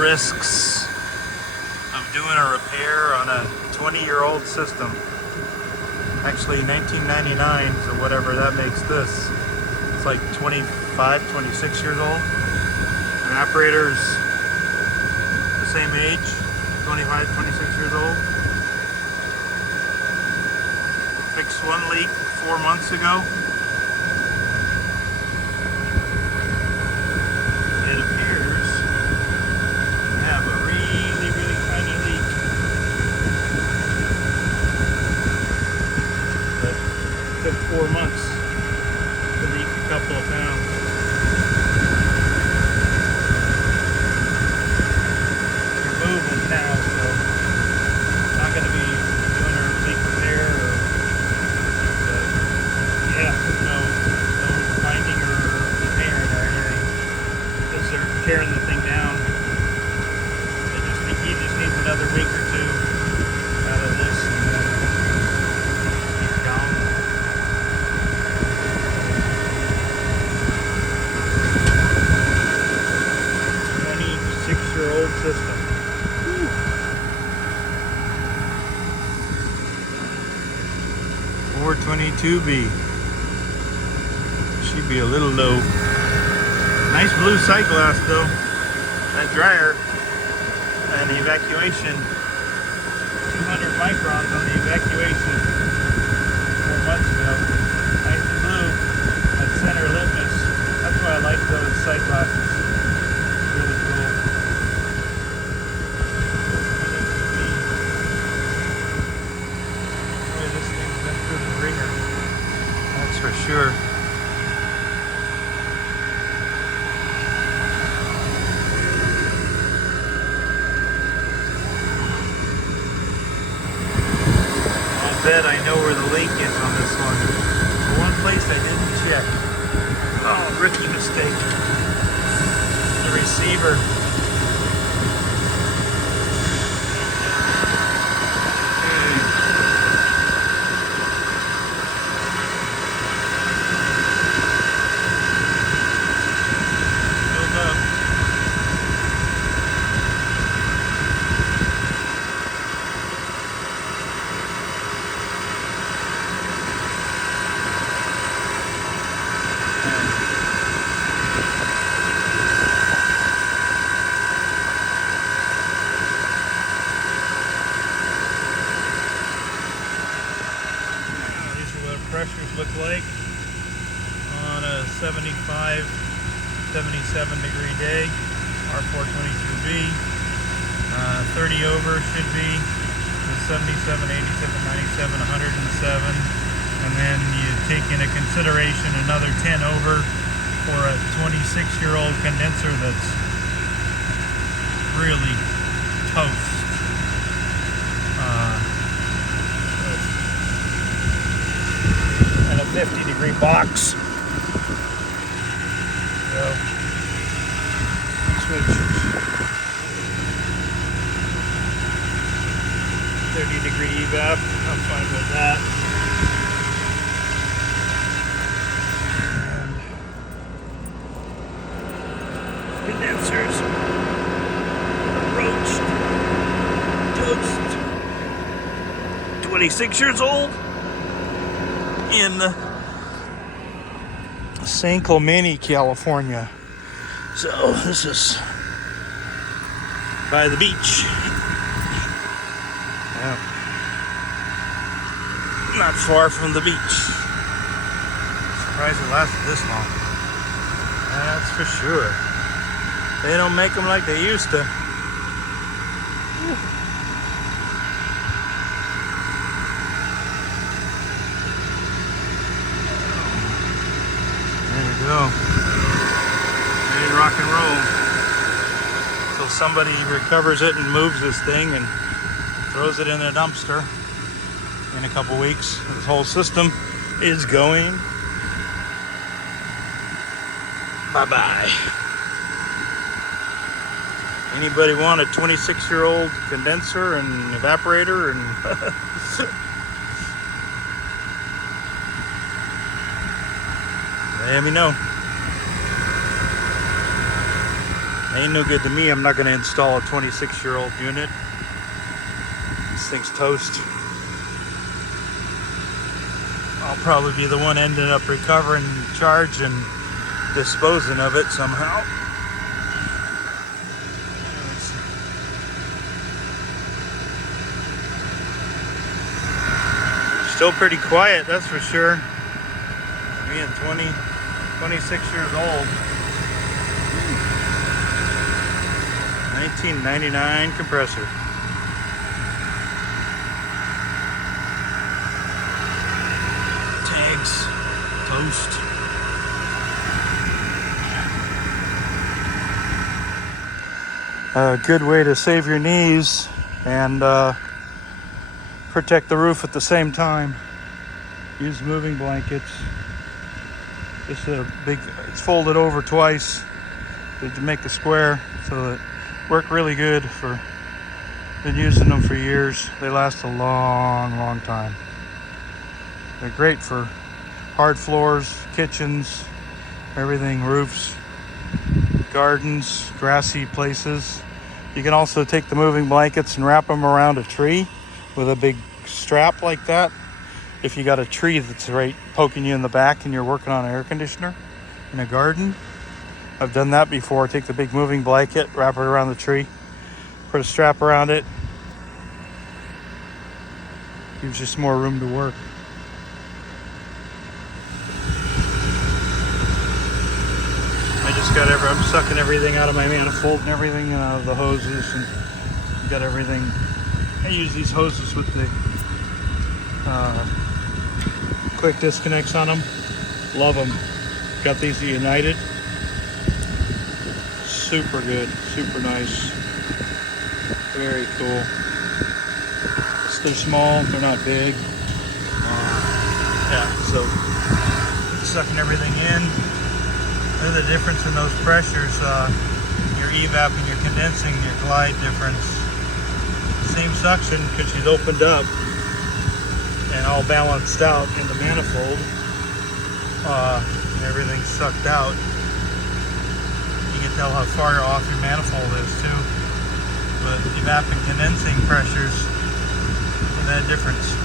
risks of doing a repair on a 20-year-old system. Actually 1999, so whatever that makes this. It's like 25, 26 years old. Evaporator's the same age, 25, 26 years old. Fixed one leak 4 months ago. It appears to have a really, really tiny leak. But it took 4 months to leak a couple of pounds. We're moving now, so I'm not going to be doing a leak repair or no binding or repairing or anything, because they're tearing the thing down. He just needs another week or two out of this and then keep going. 26-year-old system. Whew. 422B. Should be a little low. Nice blue sight glass though. That dryer and the evacuation. 200 microns on the evacuation 4 months ago. Nice and blue. That center litmus. That's why I like those sight glasses. Really cool. Boy, this thing's been through the ringer. That's for sure. I know where the leak is on this one. The one place I didn't check. Oh, rookie mistake. The receiver. Filled up. Pressures look like on a 75, 77 degree day. R-422B. 30 over should be 77, 87, 97, 107. And then you take into consideration another 10 over for a 26-year-old condenser that's really toast. And a 50-degree box. So, switch. 30-degree evap. I'm fine with that. And condensers. Roached. Toast. 26 years old. In San Clemente, California. So this is by the beach. Yeah. Not far from the beach. Surprised it lasted this long. That's for sure. They don't make them like they used to. Go. Ready to rock and roll until somebody recovers it and moves this thing and throws it in a dumpster in a couple weeks. This whole system is going bye-bye. Anybody want a 26-year-old condenser and evaporator and let me know. Ain't no good to me. I'm not going to install a 26-year-old unit. This thing's toast. I'll probably be the one ending up recovering charge and disposing of it somehow. Still pretty quiet, that's for sure. Being 26 years old. 1999 compressor. Tags, toast. A good way to save your knees and protect the roof at the same time. Use moving blankets. Just it's folded over twice to make a square, so that work really good. Been using them for years. They last a long time. They're great for hard floors, kitchens, everything, roofs, gardens, grassy places. You can also take the moving blankets and wrap them around a tree with a big strap like that. If you got a tree that's right poking you in the back and you're working on an air conditioner in a garden, I've done that before. Take the big moving blanket, wrap it around the tree, put a strap around it. Gives you some more room to work. I'm sucking everything out of my manifold and everything, and out of the hoses, and got everything. I use these hoses with the quick disconnects on them. Love them. Got these at United. Super good, super nice. Very cool. They're small, they're not big. Yeah, so sucking everything in. There's the difference in those pressures. Your evap and your condensing, your glide difference. Same suction, because she's opened up and all balanced out in the manifold. And everything's sucked out. You can tell how far off your manifold is too. But evap and condensing pressures, look at that difference.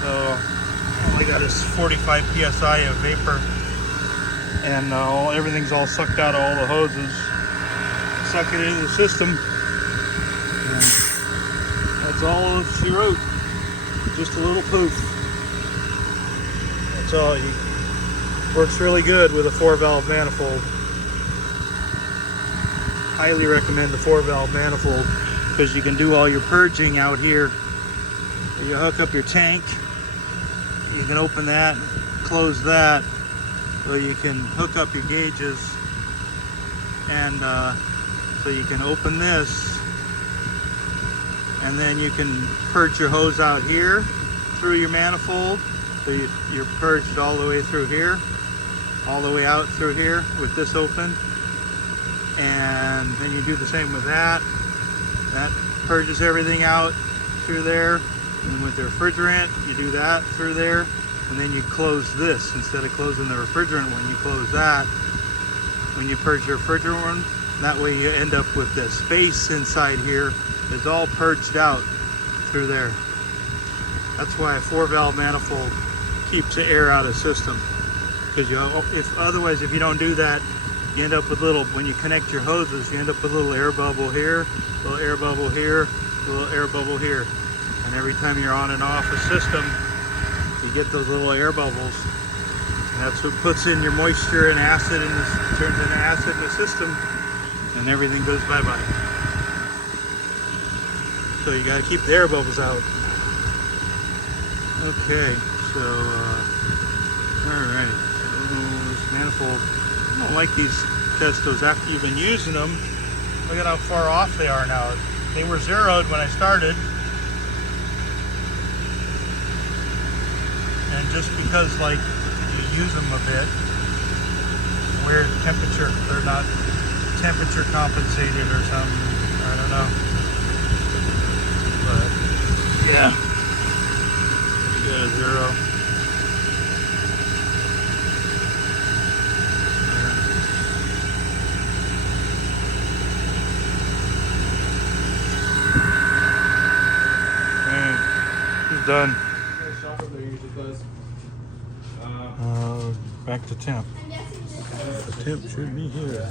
So all I got is 45 psi of vapor, and everything's all sucked out of all the hoses. Suck it into the system. And that's all she wrote. Just a little poof. That's all. Works really good with a 4-valve manifold. Highly recommend the 4-valve manifold, because you can do all your purging out here. You hook up your tank. You can open that, close that, so you can hook up your gauges, and so you can open this, and then you can purge your hose out here through your manifold. So you're purged all the way through here, all the way out through here with this open, and then you do the same with that. That purges everything out through there. And with the refrigerant, you do that through there, and then you close this. Instead of closing the refrigerant one, you close that when you purge your refrigerant one. That way you end up with the space inside here is all purged out through there. That's why a 4-valve manifold keeps the air out of the system. Because otherwise, if you don't do that, you end up with when you connect your hoses, you end up with a little air bubble here, a little air bubble here, a little air bubble here. And every time you're on and off a system, you get those little air bubbles. And that's what puts in your moisture and acid, and turns into acid in the system, and everything goes bye-bye. So you gotta keep the air bubbles out. Okay, so, alright. This manifold, I don't like these testos after you've been using them. Look at how far off they are now. They were zeroed when I started. And just because you use them a bit, weird temperature, they're not temperature compensated or something, I don't know. But yeah, is done. Back to temp. The temp should be here.